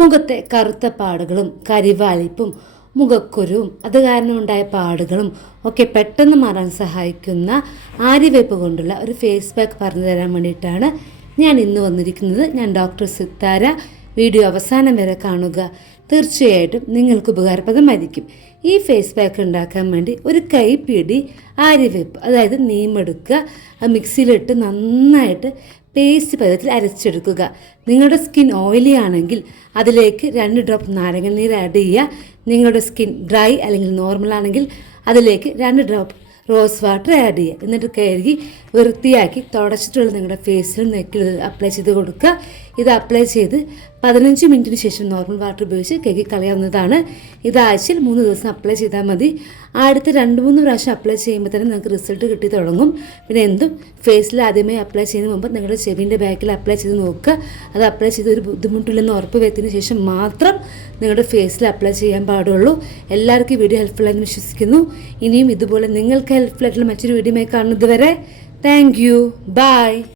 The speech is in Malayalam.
മുഖത്തെ കറുത്ത പാടുകളും കരിവാലിപ്പും മുഖക്കുരുവും അത് കാരണം ഉണ്ടായ പാടുകളും ഒക്കെ പെട്ടെന്ന് മാറാൻ സഹായിക്കുന്ന ആര്യവേപ്പ് കൊണ്ടുള്ള ഒരു ഫേസ് പാക്ക് പറഞ്ഞു തരാൻ വേണ്ടിയിട്ടാണ് ഞാൻ ഇന്ന് വന്നിരിക്കുന്നത്. ഞാൻ ഡോക്ടർ സിത്താര. വീഡിയോ അവസാനം വരെ കാണുക. തീർച്ചയായിട്ടും നിങ്ങൾക്ക് ഉപകാരപ്രദമായിരിക്കും. ഈ ഫേസ് പാക്ക് ഉണ്ടാക്കാൻ വേണ്ടി ഒരു കൈപ്പിടി ആര്യവേപ്പ് അതായത് നീമെടുക്കുക മിക്സിയിലിട്ട് നന്നായിട്ട് പേസ്റ്റ് പദത്തിൽ അരച്ചെടുക്കുക. നിങ്ങളുടെ സ്കിൻ ഓയിലി ആണെങ്കിൽ അതിലേക്ക് രണ്ട് ഡ്രോപ്പ് നാരങ്ങൽ നീര് ആഡ് ചെയ്യുക. നിങ്ങളുടെ സ്കിൻ ഡ്രൈ അല്ലെങ്കിൽ നോർമൽ ആണെങ്കിൽ അതിലേക്ക് രണ്ട് ഡ്രോപ്പ് റോസ് വാട്ടർ ആഡ് ചെയ്യുക. എന്നിട്ട് കഴുകി വൃത്തിയാക്കി തുടച്ചിട്ടുള്ള നിങ്ങളുടെ ഫേസിലും നെക്കിൽ അപ്ലൈ ചെയ്ത് കൊടുക്കുക. ഇത് അപ്ലൈ ചെയ്ത് പതിനഞ്ച് മിനിറ്റിന് ശേഷം നോർമൽ വാട്ടർ ഉപയോഗിച്ച് കഴുകി കളയാവുന്നതാണ്. ഇത് ആഴ്ചയിൽ മൂന്ന് ദിവസം അപ്ലൈ ചെയ്താൽ മതി. അടുത്ത രണ്ട് മൂന്ന് പ്രാവശ്യം അപ്ലൈ ചെയ്യുമ്പോൾ തന്നെ നിങ്ങൾക്ക് റിസൾട്ട് കിട്ടി തുടങ്ങും. പിന്നെ എന്തും ഫേസിൽ ആദ്യമേ അപ്ലൈ ചെയ്യുന്ന മുമ്പ് നിങ്ങളുടെ ചെവിന്റെ ബാക്കിൽ അപ്ലൈ ചെയ്ത് നോക്കുക. അത് അപ്ലൈ ചെയ്ത് ഒരു ബുദ്ധിമുട്ടില്ലെന്ന് ഉറപ്പ് വരുത്തിയതിന് ശേഷം മാത്രം നിങ്ങളുടെ ഫേസിൽ അപ്ലൈ ചെയ്യാൻ പാടുള്ളൂ. എല്ലാവർക്കും വീഡിയോ ഹെൽപ്ഫുൾ ആയെന്ന് വിശ്വസിക്കുന്നു. ഇനിയും ഇതുപോലെ നിങ്ങൾക്ക് ഹെൽപ്ഫുൾ ആയിട്ടുള്ള മറ്റൊരു വീഡിയോ കാണുന്നത് വരെ താങ്ക് യു ബൈ